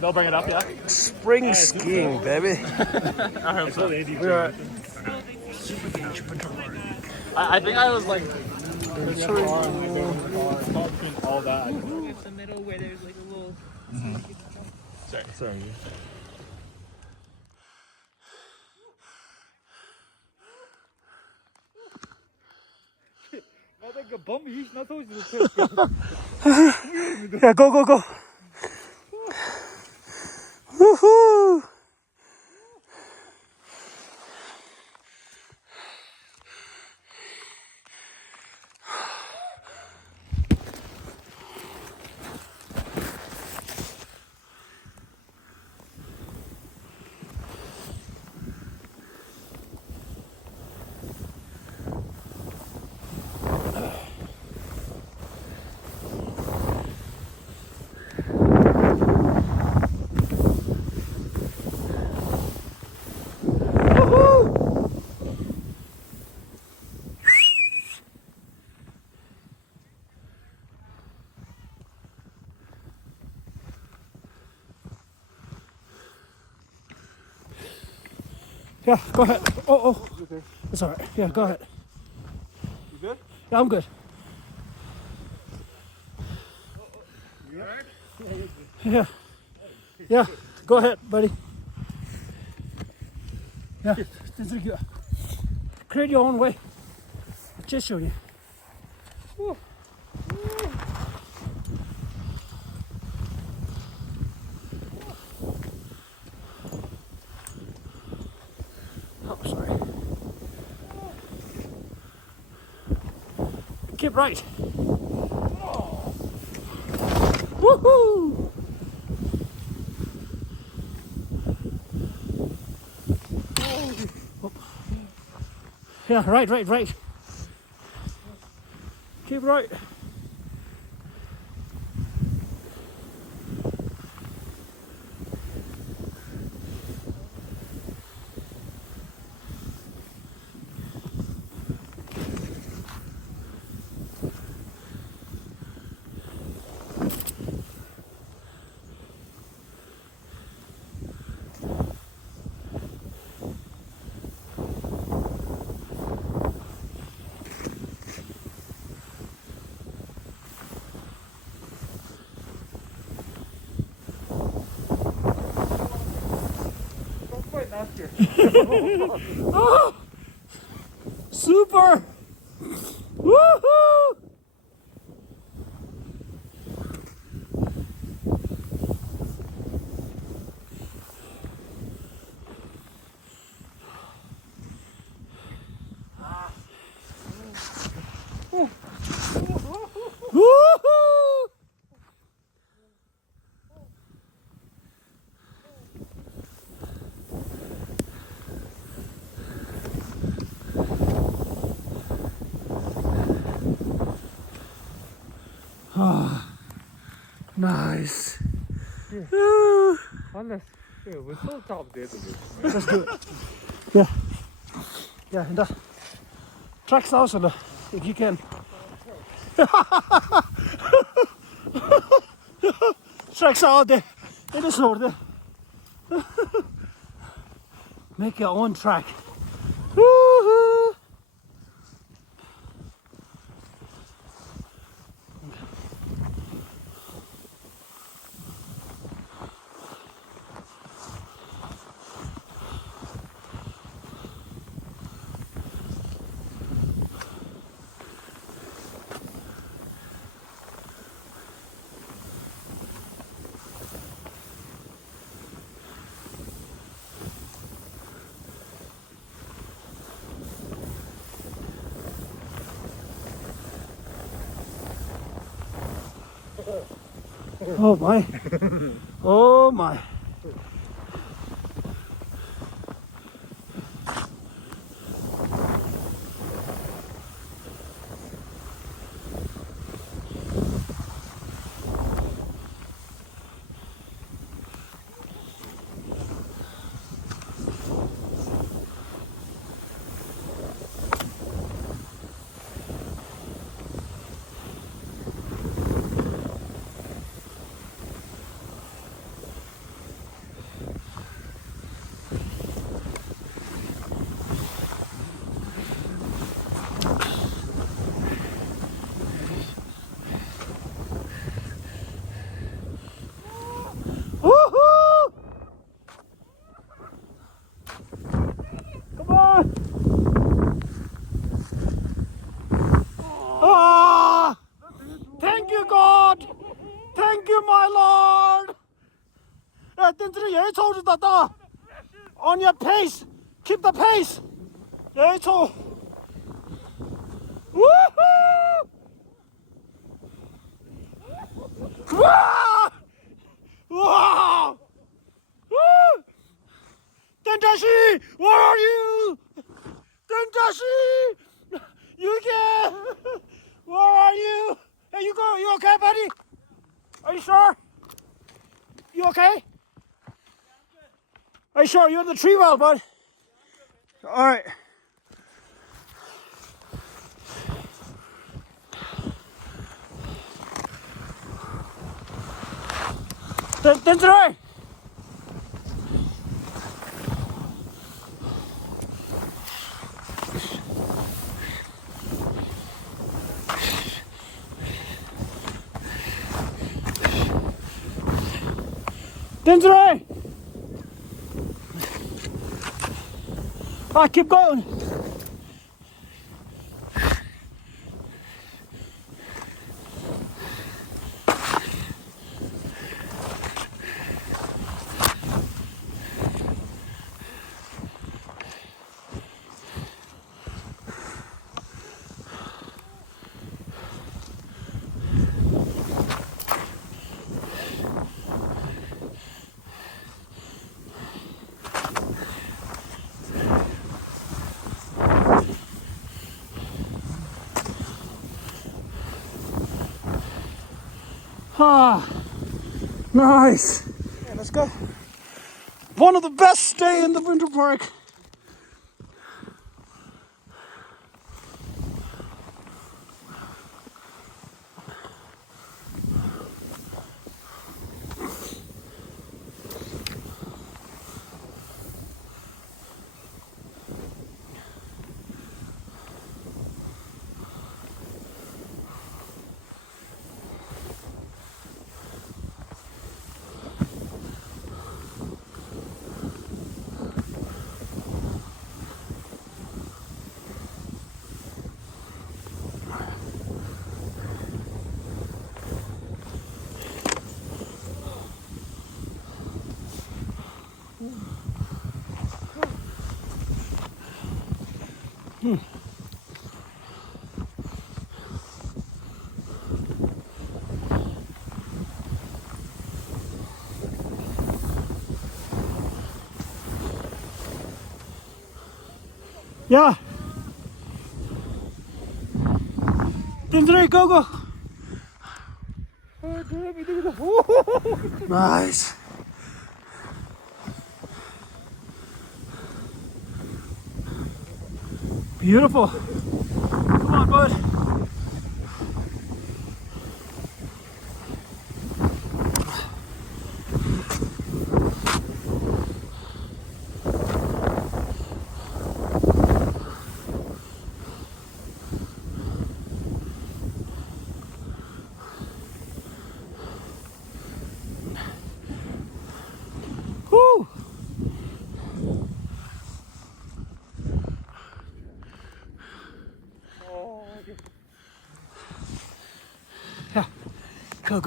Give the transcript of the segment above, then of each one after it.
They'll bring it up, yeah. Spring skiing, baby. I hope so. We're I think I was like all that. It's the middle where there's like a little. Sorry. Yeah, go, go, go. Woohoo! Yeah, go ahead. Oh. It's all right. Yeah, go ahead. You good? Yeah, I'm good. You alright? Yeah. Yeah, go ahead, buddy. Yeah, create your own way. Just show you. Oh, sorry. Keep right. Woohoo! Yeah, right. Keep right. Oh, super! Woohoo! Woohoo! Ah, nice. Woo. We're so top there. Let's do it. Yeah. Yeah, and tracks also if you can. Tracks out there. It is over there. Make your own track. Woo-hoo. Oh my. Oh my. 야, 댄스를 여기서 오주다 따. On your pace. Keep the pace. 여기서. Woohoo! 와! 와! 우! 댄자씨, where are you? 댄자씨, you again? Where are you? Hey, you okay, buddy? Are you sure? You okay? Are you sure? You're in the tree well, bud. All right. 댄스를! 댄스를! Keep going. Nice. Okay, let's go. One of the best day in the winter park. Yeah. 댄스를 go. Nice. Beautiful. Come on, bud. Woo! Yeah. Go.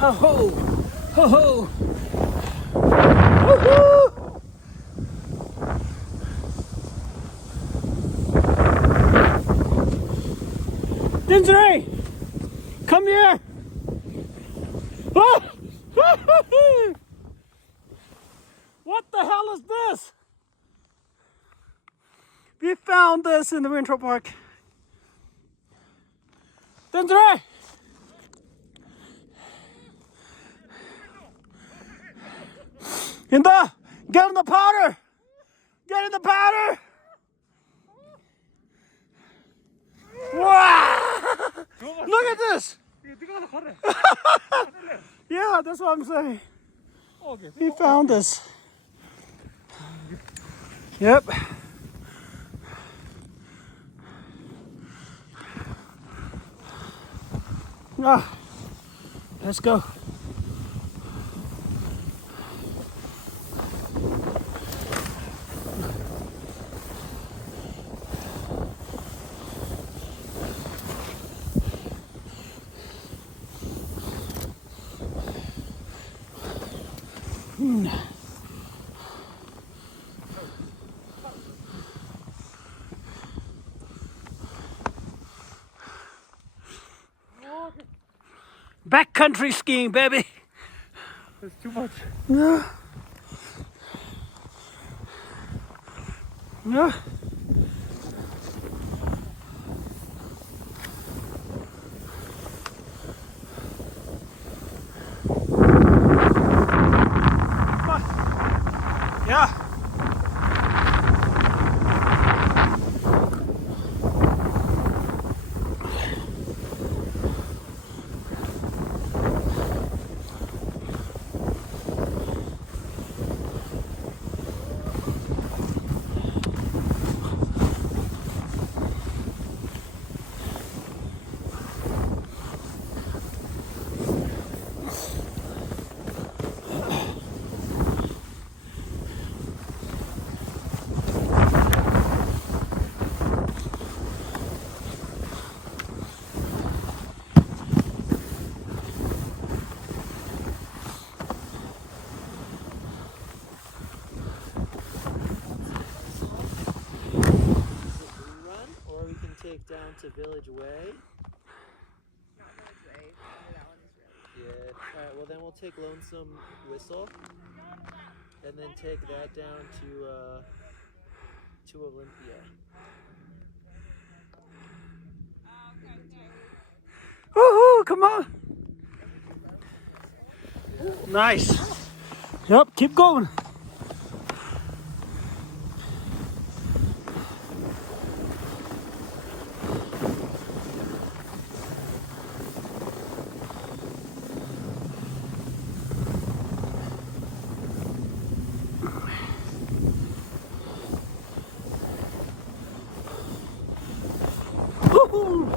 Ho ho! Ho ho! Woohoo! 댄스레이! Come here! Oh! What the hell is this? We found this in the winter park. 댄스레이! Get in the powder! Get in the powder! Wow! Look at this! Yeah, that's what I'm saying. We found this. Yep. Let's go. Backcountry skiing, baby. It's too much. Yeah. Yeah. Yeah. Run, or we can take down to Village Way. Not Village Way. That one is really. Yeah. All right. Well, then we'll take Lonesome Whistle, and then take that down to Olympia. Woohoo! Come on. Nice. Yep. Keep going. Woohoo!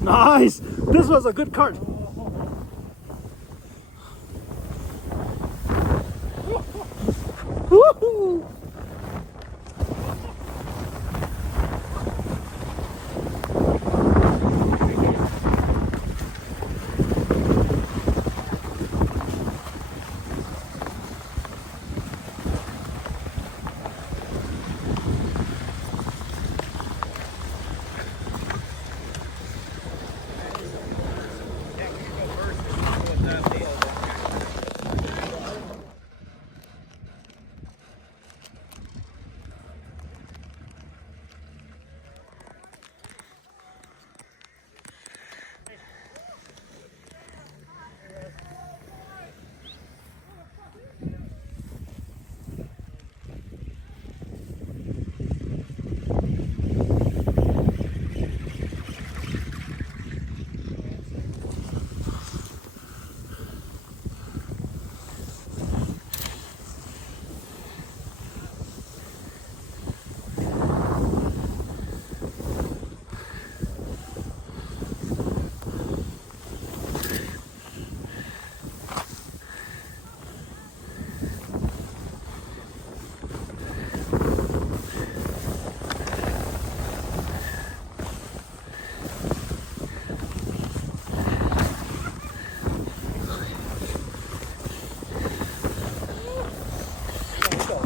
Nice. This was a good cart. Woohoo!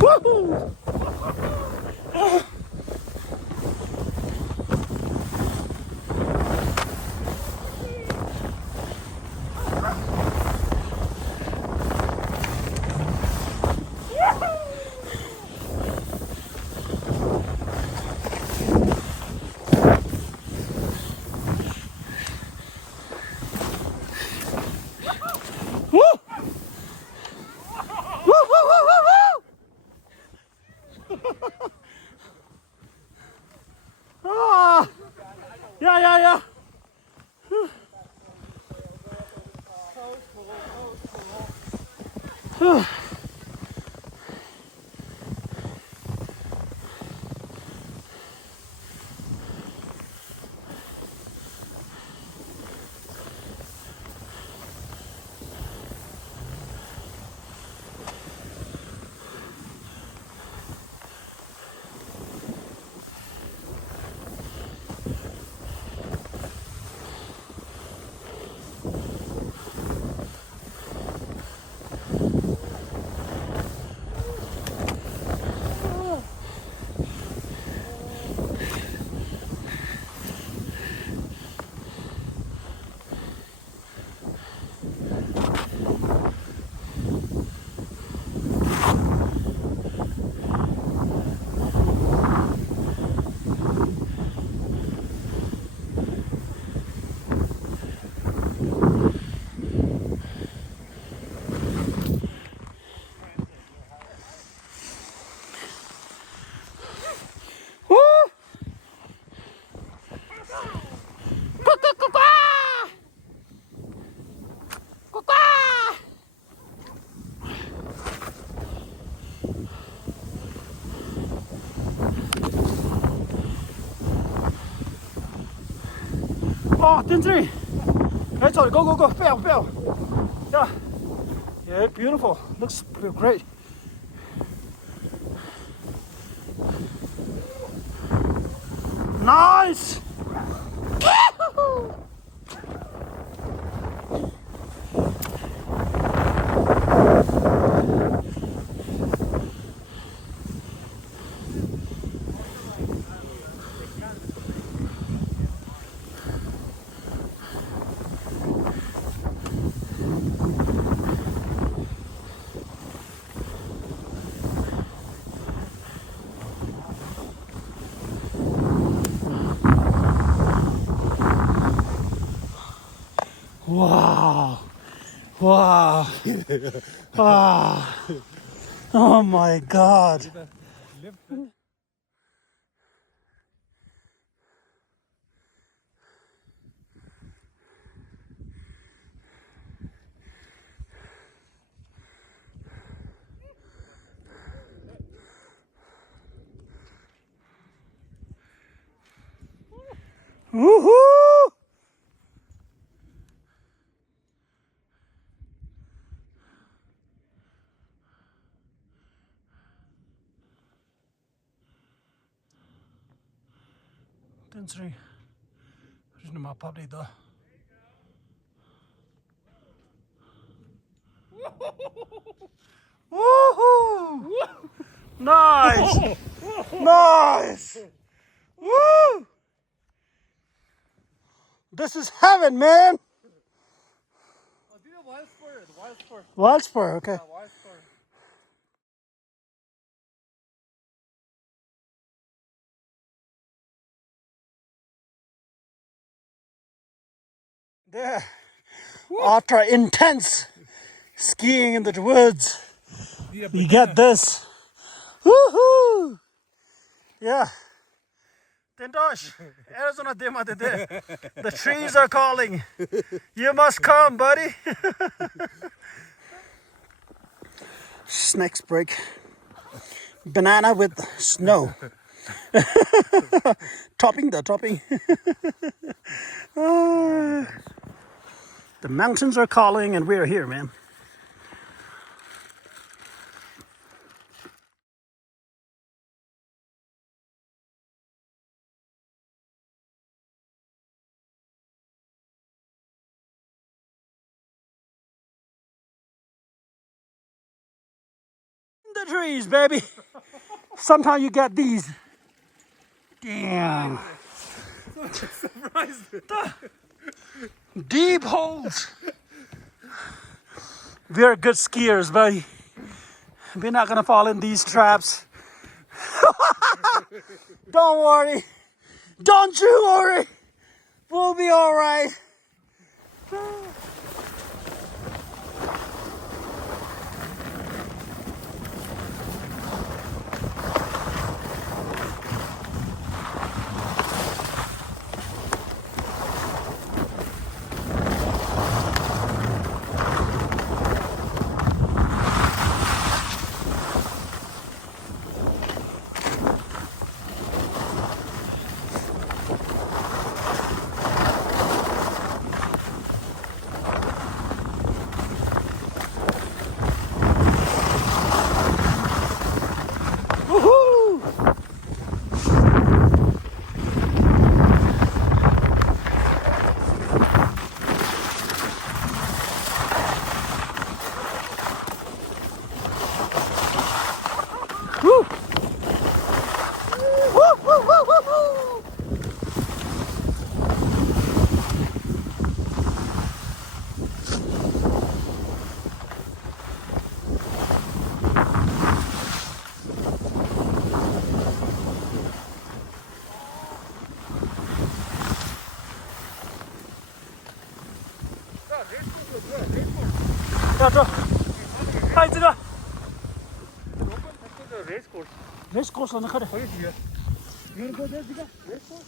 Woohoo! Woo! Woo, woo, woo, woo, woo! Ah! Yeah, yeah, yeah. Oh, 3. Right, sorry, go, Bell. Yeah, beautiful. Looks great. Nice! Wow. Wow. Ah. Oh my God. Woohoo! Tensri. There's no more puppy though. Woohoo! Nice! Nice! Woo! This is heaven, man! I'll do the wild spur. Wild spur, okay. Wild spur. There. After intense skiing in the woods, you get this. Woohoo! Yeah. Tentosh, Arizona Dema Dede. The trees are calling. You must come, buddy. Next break. Banana with snow. Topping. The mountains are calling and we're here, man. The trees, baby. Sometimes you get these. Damn. Surprised. Deep holes. We're good skiers, buddy. We're not gonna fall in these traps. Don't worry. Don't you worry. We'll be all right. Woohoo! Woo! Woo, woo, woo, woo, woo! 자, 저, 하이즈가 Race course. 레이스 코스는 그래. 거기 뒤에. You wanna go there, Zika? Race course?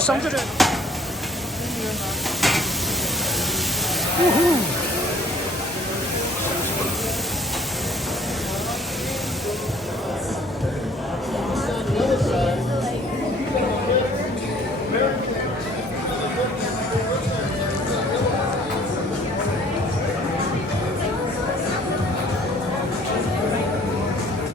伤着点。呜呼！